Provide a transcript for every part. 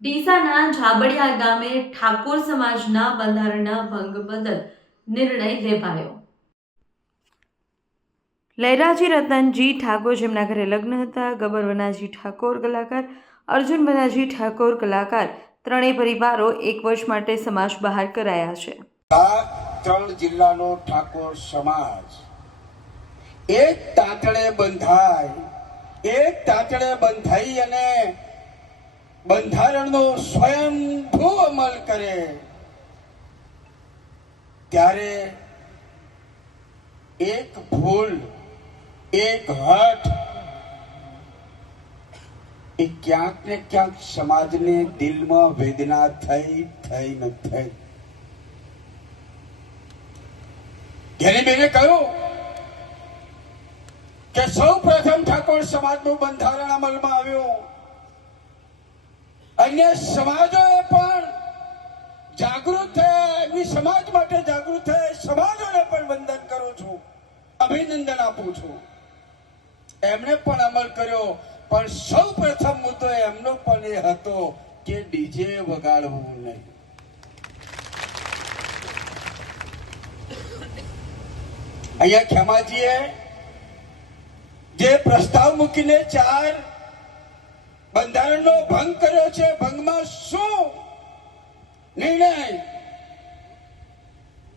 ડીસાના ઝાબડિયા ગામે ઠાકોર સમાજના બંધારણના ભંગ બદલ નિર્ણય લેવાયો। લહેરાજી રતનજી ઠાકોર, જેમના ઘરે લગ્ન હતા, ગબર વનાજી ઠાકોર કલાકાર, અર્જુન વનાજી ઠાકોર કલાકાર, ત્રણેય પરિવારો 1 વર્ષ માટે સમાજ બહાર કરાયા છે। આ 3 જિલ્લાનો ઠાકોર સમાજ એક તાંતણે બંધાઈ અને બંધારણનો સ્વયંભૂ અમલ કરે ત્યારે એક ભૂલ, એક હઠ એ ક્યાંક ને ક્યાંક સમાજને દિલમાં વેદના થઈ ન થઈ। ગેરીબેને કહ્યું કે સૌ પ્રથમ ઠાકોર સમાજનું બંધારણ અમલમાં આવ્યું। અન્ય સમાજોએ પણ જાગૃત થયા, એમની સમાજ માટે જાગૃત થયા। સમાજોને પણ વંદન કરું છું, અભિનંદન આપું છું। એમણે પણ અમલ કર્યો, પણ સૌ પ્રથમ મુદ્દો એમનો પણ એ હતો કે ડીજે વગાડવું નહીં। અહીંયા ખેમાજીએ જે પ્રસ્તાવ મૂકીને 4 બંધારણનો ભંગ કર્યો છે, ભંગમાં શું નિર્ણય?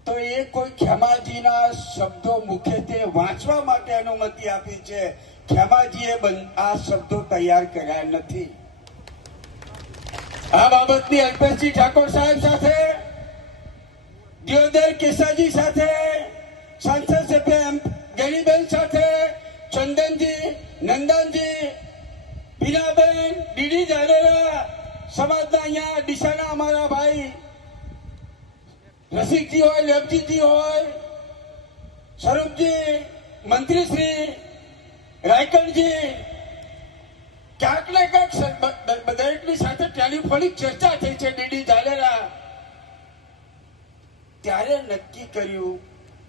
તો એ કોઈ ખેમાજીના શબ્દો મુખ્યત્વે વાંચવા માટે અનુમતિ આપી છે। ખેમાજીએ આ શબ્દો તૈયાર કર્યા નથી। આ બાબતની અલ્પેશજી ઠાકોર સાહેબ સાથે, દિયોદર કેસાજી સાથે, સાંસદ સભ્ય ગેરીબેન સાથે, ચંદનજી, નંદનજી, પીનાબેન, ડીડી જાડેજા, સમાજના અહીંયા ડીસાના અમારા ભાઈ રસિકજી હોય, લેબજીજી હોય, સ્વરૂપજી, મંત્રીશ્રી રાયકણજી, ક્યાંક ને ક્યાંક દરેકની સાથે ટેલિફોનિક ચર્ચા થઈ છે। ડીડી જાડેજા ત્યારે નક્કી કર્યું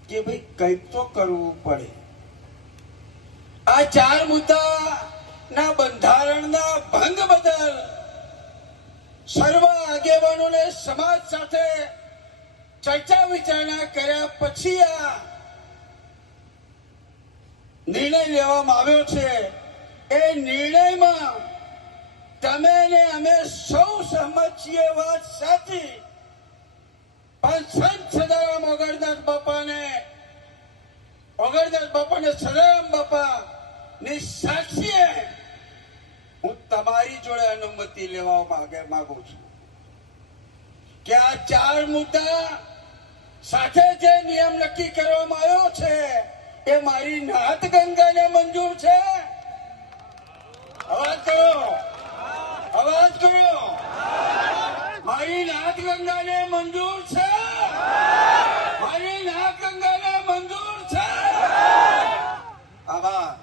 કે ભાઈ કંઈક તો કરવું પડે। આ 4 મુદ્દાના બંધારણના ભંગ બદલ સર્વ આગેવાનોને સમાજ સાથે ચર્ચા વિચારણા કર્યા પછી આ નિર્ણય લેવામાં આવ્યો છે। એ નિર્ણયમાં તમે ને અમે સૌ સહમત છીએ, વાત સાચી। પણ સંત સદારામ ઓગણદાસ બાપાને સદારામ બાપા ની સાક્ષીએ હું તમારી જોડે અનુમતિ લેવા માંગુ છું કે આ 4 મુદ્દા સાથે જે નિયમ નક્કી કરવામાં આવ્યો છે એ મારી નાથ ગંગાને મંજૂર છે। અવાજ કરો। મારી નાથ ગંગાને મંજૂર છે। મારી નાથ ગંગાને મંજૂર છે। આભાર।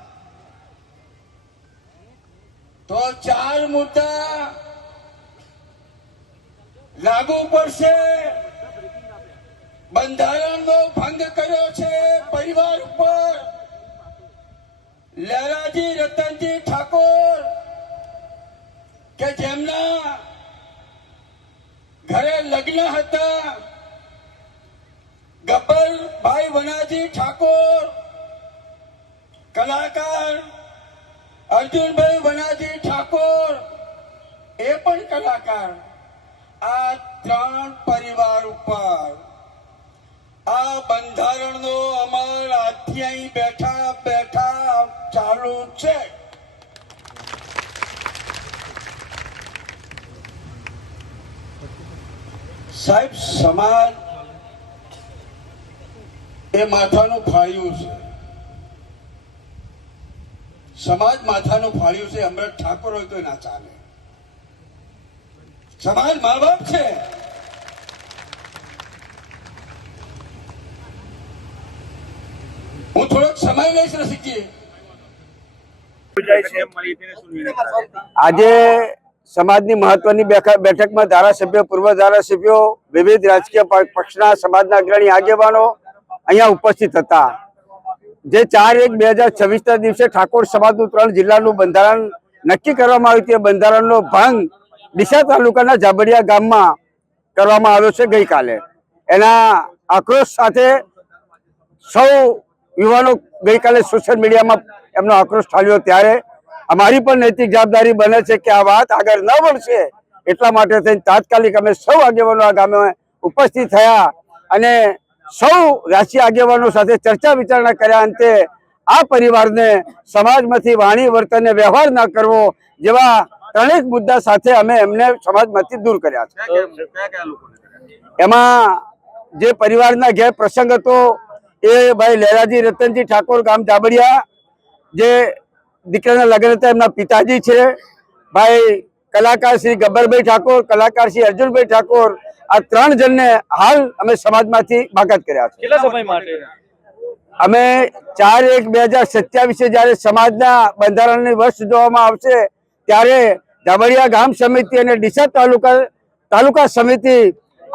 તો 4 મુદ્દા લાગુ પડશે। બંધારણનો ભંગ કર્યો છે પરિવાર ઉપર। લહેરાજી રતનજી ઠાકોર કે જેમના ઘરે લગ્ન હતા, ગબ્બરભાઈ વનાજી ઠાકોર કલાકાર, અર્જુનભાઈ વનાજી ઠાકોર એ પણ કલાકાર, આ 3 પરિવાર ઉપર આ બંધારણનો અમલ આજથી અહીં બેઠા ચાલુ છે। સાહેબ, સમાજ એ માથાનું ફાળ્યું છે। સમાજ માથાનું ફાળ્યું છે। અમૃત ઠાકોર હોય તો ના ચાલે। સમાજ મા બાપ છે। હું થોડોક સમય લઈશ રસિકજી। આજે સમાજની મહત્વની બેઠકમાં ધારાસભ્યો, પૂર્વ ધારાસભ્યો, વિવિધ રાજકીય પક્ષના સમાજના અગ્રણી આગેવાનો અહીંયા ઉપસ્થિત હતા। જે 4/1/2026 ના દિવસે ઠાકોર સમાજનું 3 જિલ્લાનું બંધારણ નક્કી કરવામાં આવ્યું તે બંધારણનો ભંગ ડીસા તાલુકાના જાબડિયા ગામમાં કરવામાં આવ્યો છે ગઈકાલે. એના આક્રોશ સાથે સૌ યુવાનો ગઈકાલે સોશિયલ મીડિયામાં એમનો આક્રોશ ઠાલ્યો, ત્યારે અમારી પણ નૈતિક જવાબદારી બને છે કે આ વાત આગળ ન વધશે એટલા માટે થઈને તાત્કાલિક અમે સૌ આગેવાનો આ ગામે ઉપસ્થિત થયા અને સૌ રાજકીય આગેવાનો સાથે ચર્ચા વિચારણા કર્યા. અંતે આ પરિવારને સમાજમાંથી વાણી વર્તન વ્યવહાર ન કરવો જેવા ત્રણેક મુદ્દા સાથે અમે એમને સમાજમાંથી દૂર કર્યા છે. એમાં જે પરિવારના ઘેર પ્રસંગ હતો એ ભાઈ લહેરાજી રતનજી ઠાકોર ગામ જાબડિયા, જે દીકરાના લગ્ન હતા એમના પિતાજી છે. ભાઈ કલાકાર શ્રી ગબ્બરભાઈ ઠાકોર, કલાકાર શ્રી અર્જુનભાઈ ઠાકોર, આ 3 જણને હાલ અમે સમાજમાંથી બાકાત કર્યા છે. કેટલા સમય માટે? અમે 4/1/2027 જયારે સમાજના બંધારણની વર્ષ જોવામાં આવશે ત્યારે જાબડિયા ગામ સમિતિ અને ડીસા તાલુકા સમિતિ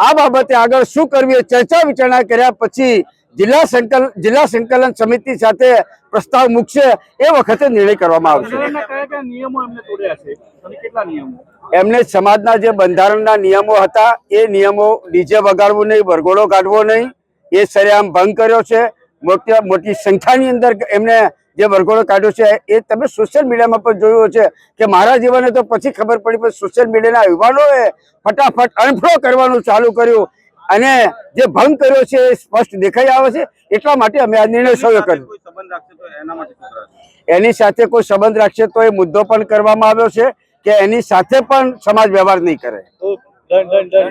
આ બાબતે આગળ શું કરવી એ ચર્ચા વિચારણા કર્યા પછી જિલ્લા સંકલન સમિતિ સાથે પ્રસ્તાવ મૂકશે, એ વખતે નિર્ણય કરવામાં આવશે. કયા નિયમો એમને તોડ્યા છે અને કેટલા નિયમો? એમને સમાજના જે બંધારણના નિયમો હતા એ નિયમો, ડીજે વગાડવું નહીં, વરઘોડો કાઢવો નહીં, એ સરેઆમ ભંગ કર્યો છે. મોટી સંખ્યાની અંદર એમને જે વરઘોડો કાઢ્યો છે એ તમે સોશિયલ મીડિયામાં પણ જોયું છે કે મારા જીવને તો પછી ખબર પડી, પણ સોશિયલ મીડિયાના યુવાનોએ ફટાફટ અનફોલો કરવાનું ચાલુ કર્યું અને જે ભંગ કર્યો છે એ સ્પષ્ટ દેખાઈ આવે છે. એટલા માટે અમે આ નિર્ણય સૌએ કર્યો. એની સાથે કોઈ સંબંધ રાખશે તો એ મુદ્દો પણ કરવામાં આવ્યો છે કે એની સાથે પણ સમાજ વ્યવહાર નહીં કરે.